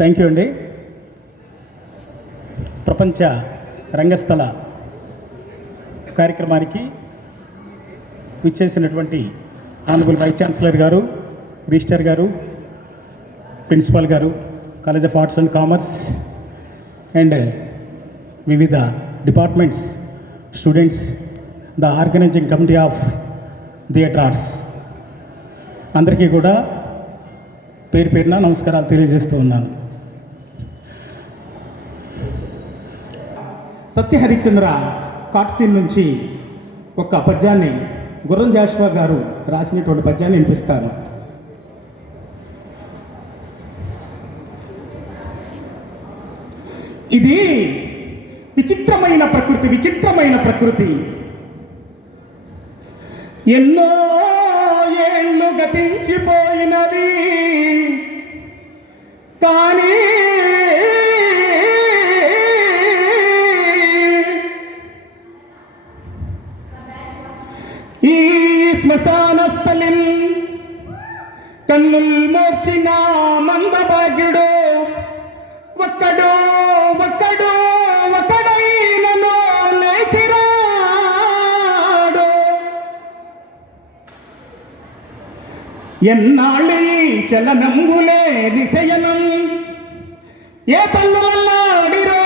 Thank you అండి. ప్రపంచ రంగస్థల కార్యక్రమానికి విచ్చేసినటువంటి ఆనరబుల్ వైస్ ఛాన్సలర్ గారు, రిజిస్టర్ గారు, ప్రిన్సిపాల్ గారు, college of arts and commerce and వివిధ departments students, the organising committee of theatre arts అందరికీ కూడా పేరు పేరున నమస్కారాలు తెలియజేస్తూ ఉన్నాను. సత్య హరిశ్చంద్ర కాట్సీన్ నుంచి ఒక పద్యాన్ని గుర్రం జాషువా గారు రాసినటువంటి పద్యాన్ని వినిపిస్తాను. ఇది విచిత్రమైన ప్రకృతి, విచిత్రమైన ప్రకృతి. ఎన్నో ఏళ్ళు గతించిపోయినవి, కానీ ఈ శ్మశానస్థలిం కన్నుల్ మోర్చిన మందభాగ్యుడు ఒక్కడు ఒక్కడు ఒకడైనను లేచిరాడు. ఎన్నాళ్ళు ఈ చలనంబులే నిశయనం ఏ పల్లులన్నాడిరో.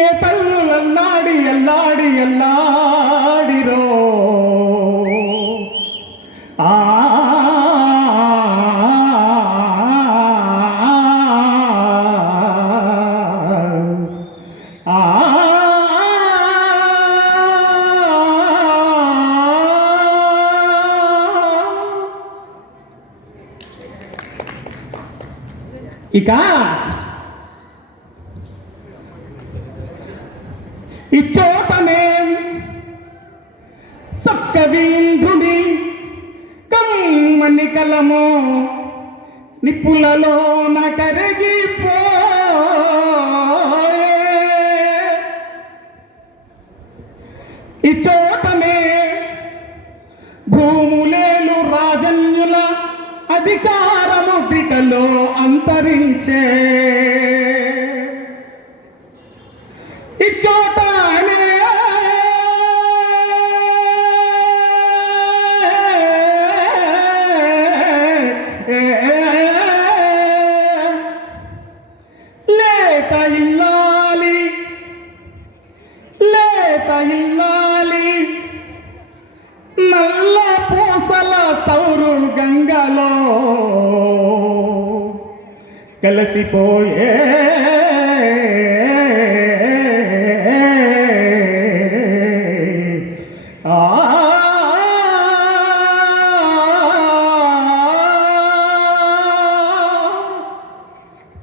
ఏ తల్లులన్నాడి ఎల్లాడి ఎల్లాడిరో. ఆ ఇక ఇచ్చోటనే సక్కవీంద్రుడి కమ్మని కలము నిప్పులలో కరిగిపోయే. ఇచ్చోటనే భూములేలు రాజన్యుల అధికారముద్రికలో అంతరించే. ఇచ్చోటనే లేత ఇల్లాలి లేత ఇల్లాలి నల్ల పూసల సౌరు గంగలో కలిసిపోయే.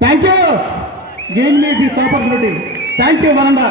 Thank you. Give me this opportunity. Thank you, Varanda.